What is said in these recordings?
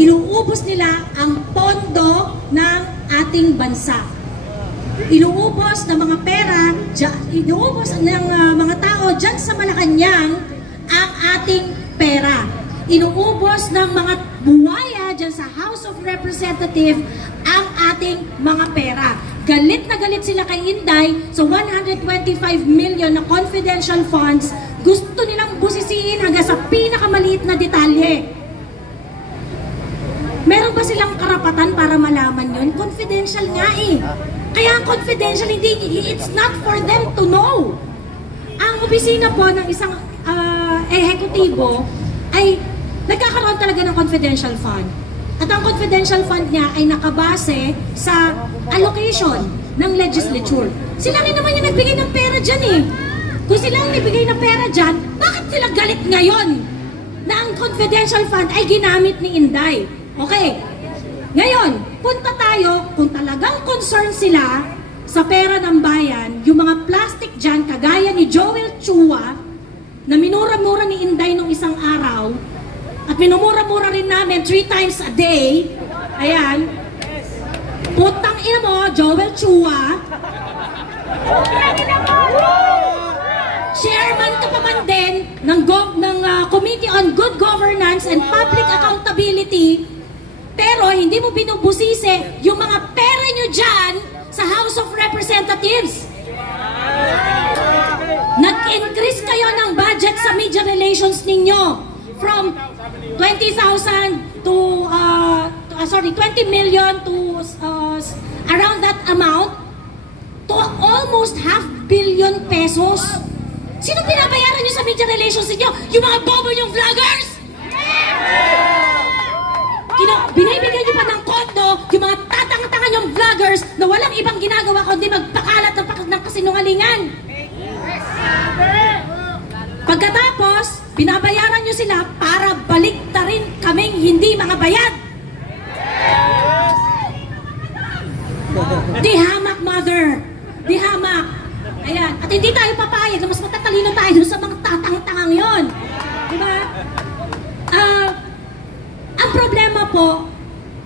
Inuubos nila ang pondo ng ating bansa. Inuubos ng mga pera, inuubos ng mga tao dyan sa Malacanang ang ating pera. Inuubos ng mga buwaya dyan sa House of Representatives ang ating mga pera. Galit na galit sila kay Inday sa 125 million na confidential funds. Gusto nilang busisiin hanggang sa pinakamaliit na detalye. Meron ba silang karapatan para malaman yun? Confidential nga eh. Kaya ang confidential, it's not for them to know. Ang opisina po ng isang ehekutibo ay nagkakaroon talaga ng confidential fund. At ang confidential fund niya ay nakabase sa allocation ng legislature. Sila rin naman yung nagbigay ng pera dyan eh. Kung sila ang nagbigay ng pera dyan, bakit sila galit ngayon na ang confidential fund ay ginamit ni Inday? Okay. Ngayon, punta tayo kung talagang concern sila sa pera ng bayan, yung mga plastic dyan, kagaya ni Joel Chua, na minura-mura ni Inday nung isang araw, at minumura-mura rin namin 3 times a day. Ayan. Putang ina mo, Joel Chua. Chairman ka pa man din ng Committee on Good Governance and Public Accountability, pero hindi mo binubusisi yung mga pera nyo dyan sa House of Representatives. Nag-increase kayo ng budget sa media relations ninyo from 20,000 to 20 million to around that amount to almost $500 million pesos. Sino pinabayaran nyo sa media relations ninyo? Yung mga bobo yung vloggers! Binibigyan nyo pa ng kondo yung mga tatang-tangan yung vloggers na walang ibang ginagawa kundi magpakalat ng kasinungalingan. Pagkatapos, binabayaran nyo sila para baliktarin kaming hindi mga bayad. Di hamak, mother. Di hamak. Ayan. At hindi tayo papayag na mas matatalino tayo sa mga tatang-tangang yon. Diba? Ang problema po,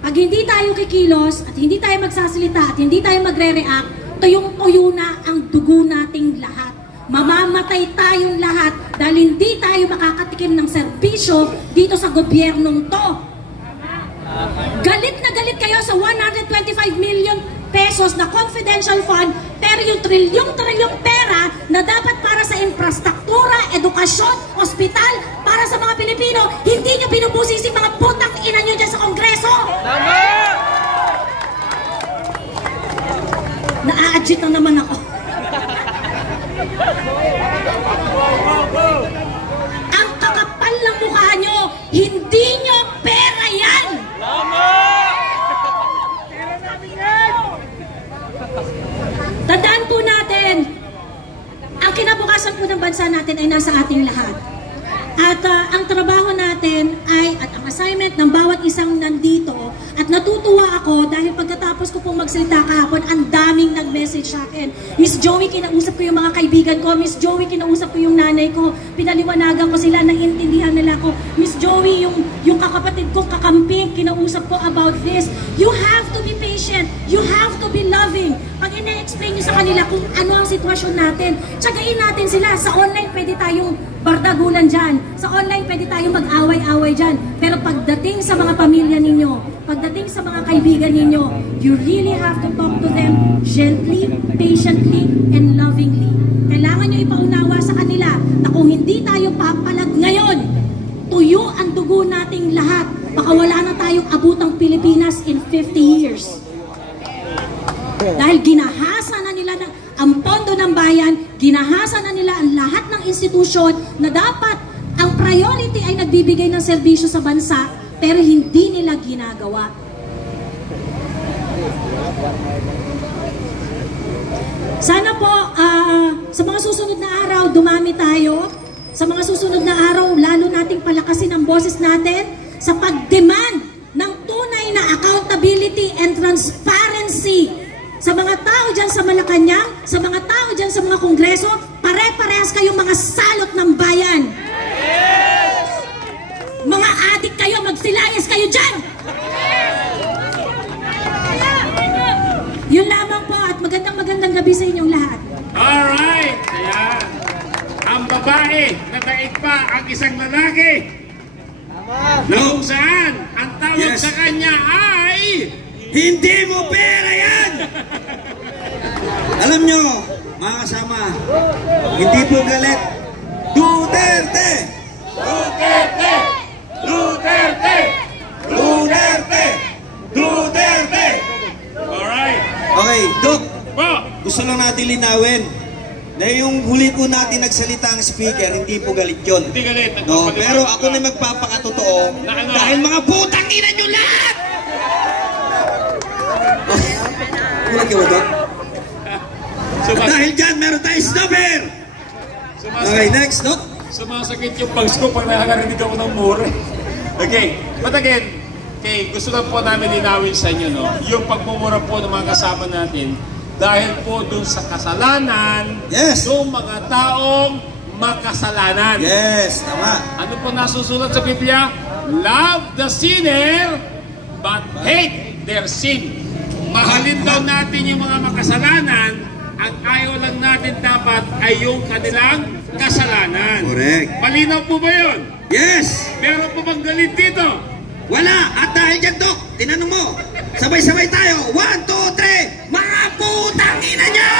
pag hindi tayo kikilos at hindi tayo magsasalita at hindi tayo magre-react, tuyong-tuyo na ang dugo nating lahat. Mamamatay tayong lahat dahil hindi tayo makakatikim ng serbisyo dito sa gobyernong to. Galit na galit kayo sa 125 million pesos na confidential fund, pero yung trilyong pera na dapat para sa infrastruktura, edukasyon, ospital, para sa mga Pilipino, hindi nyo binubusisi mga putang ina nyo dyan sa Kongreso. Tama! Na-adjit na naman ako. Ang kakapal ng mukha nyo, hindi nyo pera yan! Tama! Tandaan po natin, ang kinabukasan po ng bansa natin ay nasa ating lahat. At ang trabaho natin ay, at ang assignment ng bawat isang nandito, at natutuwa ako dahil pagkatapos ko pong magsalita kahapon, ang daming nag-message sa akin. Miss Joey, kinausap ko yung mga kaibigan ko. Miss Joey, kinausap ko yung nanay ko. Pinaliwanagan ko sila, naiintindihan nila ko. Miss Joey, yung kakapatid ko, kakampi, kinausap ko about this. You have to be patient. You have to be loving. Pag ina-explain nyo sa kanila kung ano ang sitwasyon natin, tsagain natin sila. Sa online, pwede tayong bardagulan dyan. Sa online, pwede tayong mag-away-away dyan. Pero pagdating sa mga pamilya ninyo, pagdating sa mga kaibigan ninyo, you really have to talk to them gently, patiently, and lovingly. Kailangan nyo ipaunawa sa kanila na kung hindi tayo papalag ngayon, tuyo ang dugo nating lahat. Baka wala na tayong abutang Pilipinas in 50 years. Dahil ginahasa na nila ang pondo ng bayan, ginahasa na nila ang lahat ng institusyon na dapat ang priority ay nagbibigay ng serbisyo sa bansa, pero hindi nila ginagawa. Sana po, sa mga susunod na araw, dumami tayo. Sa mga susunod na araw, lalo nating palakasin ang boses natin sa pag-demand ng tunay na accountability and transparency sa mga tao dyan sa Malacanang, sa mga tao dyan sa mga kongreso. Pare-parehas kayong mga salot ng bayan. Yes! Mga adik kayo, magsilayas kayo dyan! gabi sa inyong lahat. Alright! Ayan. Ang babae na daig pa ang isang lalaki. Na kung saan, ang tawag sa kanya ay... Hindi mo pera yan! Alam nyo, mga kasama, hindi po galit. Duterte! Duterte! Duterte! Duterte! Duterte! Alright. Okay, Dok, Po! gusto lang natin linawin na yung huli po natin nagsalita ang speaker, hindi po galit yun. Hindi galit. No, pero ako na magpapakatotoo Na ano? dahil mga putang ina nyo lahat! Ulit ka ba, Dok? Dahil dyan, meron tayo snubber! Okay, next, Dok. Sumasakit yung pulse ko pag nakakarinig ako ng mura. Okay, but again, gusto lang po namin linawin sa inyo, no? Yung pagmumura po ng mga kasama natin, dahil po dun sa kasalanan ng mga taong makasalanan. Yes, tama. Ano po nasusulat sa Biblia? Love the sinner, but hate their sin. Mahalin daw natin yung mga makasalanan, ang ayaw lang natin dapat ay yung kanilang kasalanan. Correct. Malinaw po ba yun? Yes! Meron po bang galit dito? Wala! At dahil dyan, Dok, tinanong mo, sabay-sabay tayo. 1, 2, 3, mga putang ina nyo!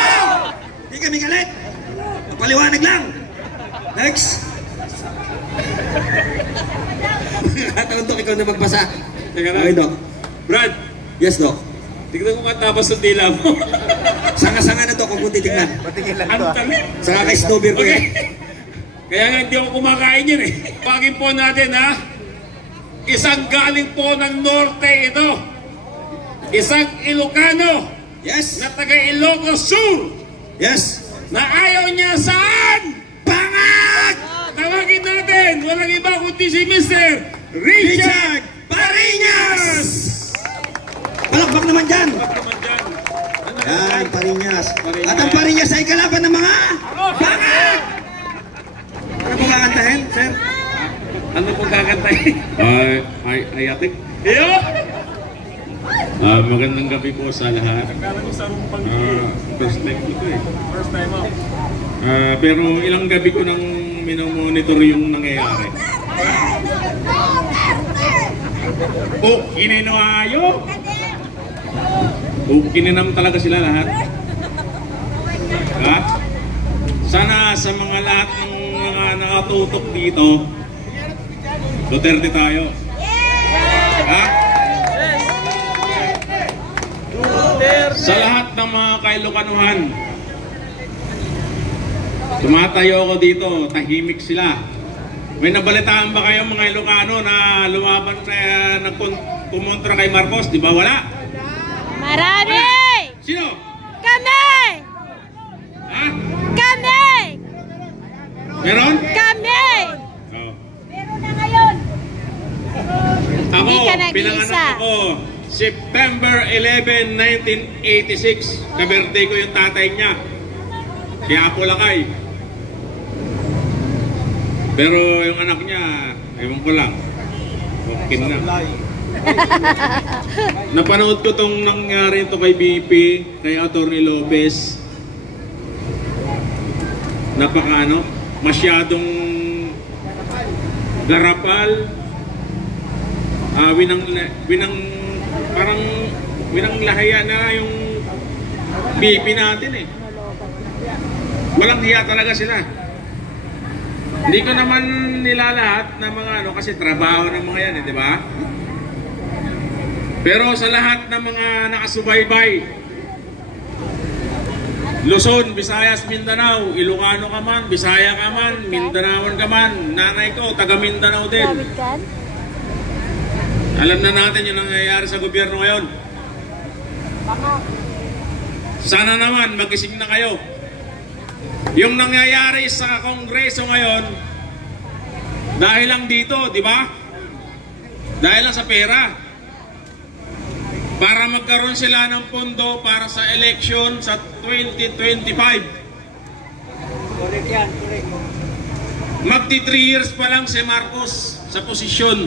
Hindi kami galit. Napaliwanag lang. Next. Nakataon, Dok, ikaw na magbasa. Teka lang. Okay, Dok. Brad, Yes, Dok. tignan ko nga tapos ng dila mo. Sanga-sanga na, Dok, kung titignan. Ang talit. Saka kay snowbeer ko Okay. yan. Kaya nga hindi ako kumakain yun eh. Pagin po natin ha. Isang galing po ng norte ito. Isang Ilocano Yes. na taga Ilocos Sur Yes. na ayaw niya saan? Pangag! Tawagin natin. Walang iba kundi si Mr. Richard Pariñas! Palakpak naman dyan. Naman dyan. Yan, Pariñas. At ang Pariñas ay kalaban ng mga pangag! Ano po kakantahin, sir? Ano pong kakantayin? Ay atik. Iyo! Magandang gabi po sa lahat. Akala ko sa rumpang First time ko to eh. first time mo. Pero ilang gabi ko nang minomonitor yung nangyayari. Oh, kininayo! Oh, kininam talaga sila lahat. Ha? Sana sa mga lahat ng mga nakatutok dito, Duterte tayo. Ha? Sa lahat ng mga Kailocanuhan, tumatayo ako dito, tahimik sila. May nabalitaan ba kayo mga Ilocano na lumaban na kumontra kay Marcos? Di ba wala? Marami! Sino? Kami! Ha? Kami! Meron? Kami! Oh. Meron na ngayon! Ako, Hindi ka nag-iisa. pinanganak ako September 11, 1986. Kabirthday ko yung tatay niya. Si Apo Lakay. Pero yung anak niya, ewan ko lang. Okay na. Napanood ko tong nangyari ito kay BP, kay Atty. Lopez. Masyadong garapal. Winang lahaya na yung BP natin eh. Walang hiya talaga sila. Hindi ko naman nilalahat na mga kasi trabaho ng mga yan eh, di ba? Pero sa lahat ng mga nakasubaybay, Luzon, Visayas, Mindanao, Ilocano ka man, Bisaya ka man, Mindanaoan ka man, nanay ko, taga Mindanao din. Alam na natin yung nangyayari sa gobyerno ngayon. Sana naman magising na kayo. Yung nangyayari sa Kongreso ngayon, dahil lang dito, di ba? Dahil lang sa pera. Para magkaroon sila ng pondo para sa election sa 2025. Magti 3 years pa lang si Marcos sa posisyon.